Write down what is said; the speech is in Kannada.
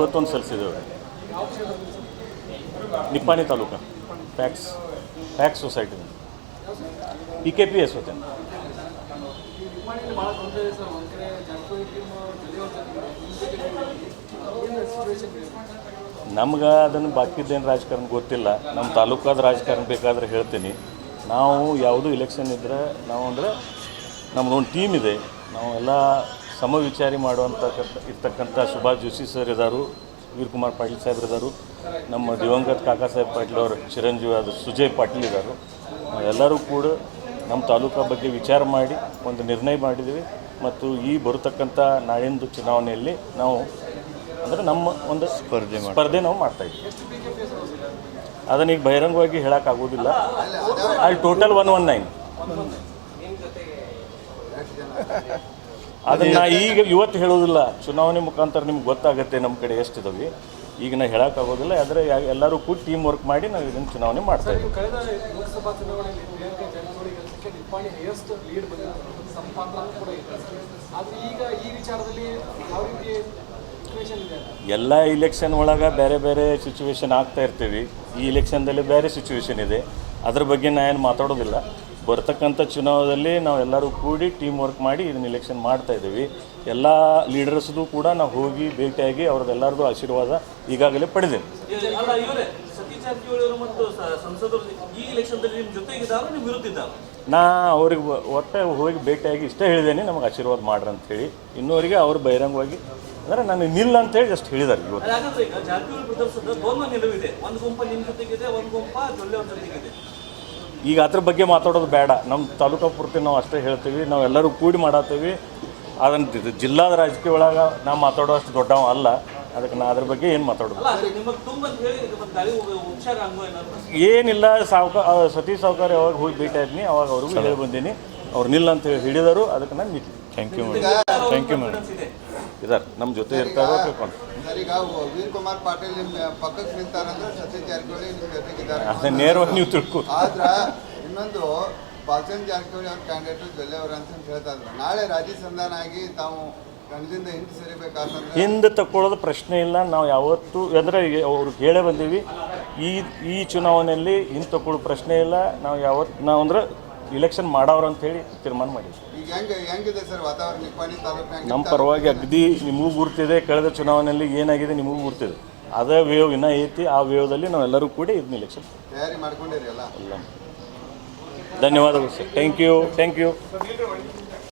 ಇವತ್ತೊಂದು ಸಲ್ಲಿಸಿದ್ದೇವೆ. Nippani taluk PACS society PKPS ಹೋಗ್ತೇನೆ. ನಮ್ಗೆ ಅದನ್ನು ಬಾಕಿದ್ದೇನು ರಾಜಕಾರಣ ಗೊತ್ತಿಲ್ಲ. ನಮ್ಮ ತಾಲೂಕಾದ ರಾಜಕಾರಣ ಬೇಕಾದ್ರೆ ಹೇಳ್ತೀನಿ. ನಾವು ಯಾವುದೂ ಇಲೆಕ್ಷನ್ ಇದ್ದರೆ ನಾವು ಅಂದರೆ ನಮ್ಮದೊಂದು ಟೀಮ್ ಇದೆ. ನಾವು ಎಲ್ಲ ಸಮವಿಚಾರಿ ಮಾಡುವಂಥ ಇರ್ತಕ್ಕಂಥ ಸುಭಾಷ್ ಜೋಶಿ ಸರ್ ಇದ್ದಾರೆ, ವೀರಕುಮಾರ್ ಪಾಟೀಲ್ ಸಾಹೇಬ್ರು ಇದ್ದಾರೆ, ನಮ್ಮ ದಿವಂಗತ ಕಾಕಾ ಸಾಹೇಬ್ ಪಾಟೀಲ್ ಅವರು ಚಿರಂಜೀವಿ ಆದ ಸುಜಯ್ ಪಾಟೀಲ್ ಇದ್ದಾರೆ. ನಾವೆಲ್ಲರೂ ಕೂಡ ನಮ್ಮ ತಾಲೂಕಾ ಬಗ್ಗೆ ವಿಚಾರ ಮಾಡಿ ಒಂದು ನಿರ್ಣಯ ಮಾಡಿದ್ದೀವಿ. ಮತ್ತು ಈ ಬರತಕ್ಕಂಥ ನಾಳಿಂದು ಚುನಾವಣೆಯಲ್ಲಿ ನಾವು ಅಂದರೆ ನಮ್ಮ ಒಂದು ಸ್ಪರ್ಧೆ ನಾವು ಮಾಡ್ತಾಯಿದ್ದೀವಿ. ಅದನ್ನ ಈಗ ಬಹಿರಂಗವಾಗಿ ಹೇಳೋಕ್ಕಾಗೋದಿಲ್ಲ. ಅಲ್ಲಿ ಟೋಟಲ್ 119. ಅದನ್ನು ಈಗ ಇವತ್ತು ಹೇಳೋದಿಲ್ಲ, ಚುನಾವಣೆ ಮುಖಾಂತರ ನಿಮ್ಗೆ ಗೊತ್ತಾಗುತ್ತೆ ನಮ್ಮ ಕಡೆ ಎಷ್ಟಿದಾವೆ. ಈಗ ನಾವು ಹೇಳೋಕ್ಕಾಗೋದಿಲ್ಲ. ಆದರೆ ಎಲ್ಲರೂ ಕೂಡ ಟೀಮ್ ವರ್ಕ್ ಮಾಡಿ ನಾವು ಇದನ್ನು ಚುನಾವಣೆ ಮಾಡ್ತಾ ಇದ್ದೀವಿ. ಕಳೆದ ಲೋಕಸಭಾ ಚುನಾವಣೆಯಲ್ಲಿ ಪ್ರಿಯಾಂಕಾ ಜಾರಕಿಹೊಳಿ ಗೆಲ್ಲಕ್ಕೆ ನಿಪ್ಪಾಣಿ ಹೈಯೆಸ್ಟ್ ಲೀಡ್ ಬಂದಿದೆ, ಸಂಪಾದನೆ ಕೂಡ ಇದೆ. ಆದರೆ ಈಗ ಈ ವಿಚಾರದಲ್ಲಿ ಯಾವ ರೀತಿ ಸಿಚುವೇಶನ್ ಇದೆ? ಎಲ್ಲ ಇಲೆಕ್ಷನ್ ಒಳಗೆ ಬೇರೆ ಬೇರೆ ಸಿಚುವೇಶನ್ ಆಗ್ತಾ ಇರ್ತೀವಿ. ಈ ಇಲೆಕ್ಷನ್ದಲ್ಲಿ ಬೇರೆ ಸಿಚುವೇಶನ್ ಇದೆ. ಅದ್ರ ಬಗ್ಗೆ ನಾನು ಏನು ಮಾತಾಡೋದಿಲ್ಲ. ಬರ್ತಕ್ಕಂಥ ಚುನಾವಣೆಯಲ್ಲಿ ನಾವು ಎಲ್ಲರೂ ಕೂಡಿ ಟೀಮ್ ವರ್ಕ್ ಮಾಡಿ ಇದನ್ನು ಇಲೆಕ್ಷನ್ ಮಾಡ್ತಾ ಇದ್ದೀವಿ. ಎಲ್ಲ ಲೀಡರ್ಸ್ದು ಕೂಡ ನಾವು ಹೋಗಿ ಭೇಟಿಯಾಗಿ ಅವ್ರದ್ದೆಲ್ಲರದು ಆಶೀರ್ವಾದ ಈಗಾಗಲೇ ಪಡೆದೇವೆ. ಸತೀಶ್ ಜಾರಕಿಹೊಳಿ ಅವರು ಮತ್ತು ಸಂಸದರು ಈ ಇಲೆಕ್ಷನ್ದಲ್ಲಿ ನಿಮ್ಮ ಜೊತೆಗಿದ್ದಾರೆ, ನಿಮ್ಮ ವಿರುದ್ಧ ಇದ್ದಾರೆ? ನಾ ಅವ್ರಿಗೆ ಒಟ್ಟೆ ಹೋಗಿ ಭೇಟಿಯಾಗಿ ಇಷ್ಟೇ ಹೇಳಿದ್ದೇನೆ, ನಮಗೆ ಆಶೀರ್ವಾದ ಮಾಡ್ರಿ ಅಂಥೇಳಿ. ಇನ್ನೂವರೆಗೆ ಅವರು ಬಹಿರಂಗವಾಗಿ ಅಂದರೆ ನಾನು ನಿಲ್ಲ ಅಂತೇಳಿ ಜಸ್ಟ್ ಹೇಳಿದ್ದಾರೆ ಇವತ್ತು. ಹಾಗಾದ್ರೆ ಈಗ ಜಾರಕಿಹೊಳಿ ಪ್ರದರ್ಶನದ ದ್ವಂದ್ವ ನಿಲುವಿದೆ. ಒಂದು ಗುಂಪ ನಿಮ್ಮ ಜೊತೆಗಿದೆ, ಒಂದು ಗುಂಪ ಜೊಲ್ಲೆ ಅವ್ರ ಜೊತೆಗಿದೆ. ಈಗ ಅದ್ರ ಬಗ್ಗೆ ಮಾತಾಡೋದು ಬೇಡ. ನಮ್ಮ ತಾಲೂಕಾ ಪೂರ್ತಿ ನಾವು ಅಷ್ಟೇ ಹೇಳ್ತೀವಿ. ನಾವೆಲ್ಲರೂ ಕೂಡಿ ಮಾಡತ್ತೀವಿ. ಅದನ್ನು ಜಿಲ್ಲಾದ ರಾಜಕೀಯ ಒಳಗೆ ನಾವು ಮಾತಾಡೋ ಅಷ್ಟು ದೊಡ್ಡವ ಅಲ್ಲ. ಅದಕ್ಕೆ ನಾ ಅದ್ರ ಬಗ್ಗೆ ಏನು ಮಾತಾಡೋದು ಏನಿಲ್ಲ. ಸತೀಶ್ ಸಾವ್ಕಾರ ಯಾವಾಗ ಹೋಗಿ ಭೇಟಿ ಆದ್ನಿ ಅವಾಗ ಅವ್ರಿಗೂ ಹೇಳಿ ಬಂದೀನಿ. ಅವ್ರು ನಿಲ್ಲ ಅಂತ ಹೇಳಿ ಹಿಡಿದರು. ಅದಕ್ಕೆ ನಾನು ನಿಂತು ಥ್ಯಾಂಕ್ ಯು ಮೇಡಮ್ ಇದಾರೆ ನಮ್ಮ ಜೊತೆ ಇರ್ತಾರೋ ತಿಳ್ಕೊಂಡು. ಈಗ ವೀರಕುಮಾರ್ ಪಾಟೀಲ್ ನಿಮ್ಮ ಪಕ್ಕಕ್ಕೆ ನಿಂತಾರಂದ್ರೆ ಸತೀಶ್ ಜಾರಕಿಹೊಳಿ ನಿಮ್ಮ ಜೊತೆಗಿದ್ದಾರೆ. ಅದನ್ನ ನೇರವಾಗಿ ನೀವು ತಿಳ್ಕೊ. ಆದ್ರೆ ಇನ್ನೊಂದು ಬಾಲಚಂದ್ರ ಜಾರಕಿಹೊಳಿ ಅವ್ರ ಕ್ಯಾಂಡಿಡೇಟ್ ಜೊಲ್ಲೆ ಅವರು ಅಂತ ಹೇಳ್ತಾ ಇದ್ರು. ನಾಳೆ ರಾಜ್ಯ ಸಂಧಾನ ಆಗಿ ತಾವು ಕಣದಿಂದ ಹಿಂದೆ ಸರಿಬೇಕಾದ್ರೆ ಹಿಂದೆ ತಗೊಳ್ಳೋದು ಪ್ರಶ್ನೆ ಇಲ್ಲ. ನಾವು ಯಾವತ್ತೂ ಅಂದರೆ ಅವ್ರಿಗೆ ಹೇಳೇ ಬಂದೀವಿ. ಈ ಚುನಾವಣೆಯಲ್ಲಿ ಹಿಂದೆ ತಗೊಳ್ಳೋ ಪ್ರಶ್ನೆ ಇಲ್ಲ. ನಾವು ಅಂದ್ರೆ ಇಲೆಕ್ಷನ್ ಮಾಡೋರು ಅಂಥೇಳಿ ತೀರ್ಮಾನ ಮಾಡಿದ್ವಿ. ಈಗ ಹೆಂಗಿದೆ ಸರ್ ವಾತಾವರಣ ನಿಪ್ಪಾಣಿ ತಾಲೂಕಿನಾಗ? ನಮ್ಮ ಪರವಾಗಿ ಅಗದಿ ನಿಮಗೂ ಗುರ್ತಿದೆ. ಕಳೆದ ಚುನಾವಣೆಯಲ್ಲಿ ಏನಾಗಿದೆ ನಿಮಗೂ ಗುರ್ತಿದೆ. ಅದೇ ವೇವ್ ಇನ್ನೂ ಐತಿ. ಆ ವೇವ್ದಲ್ಲಿ ನಾವೆಲ್ಲರೂ ಕೂಡ ಇದನ್ನ ಇಲೆಕ್ಷನ್ ತಯಾರಿ ಮಾಡ್ಕೊಂಡಿರಿ ಅಲ್ಲ? ಧನ್ಯವಾದಗಳು ಸರ್. Thank you.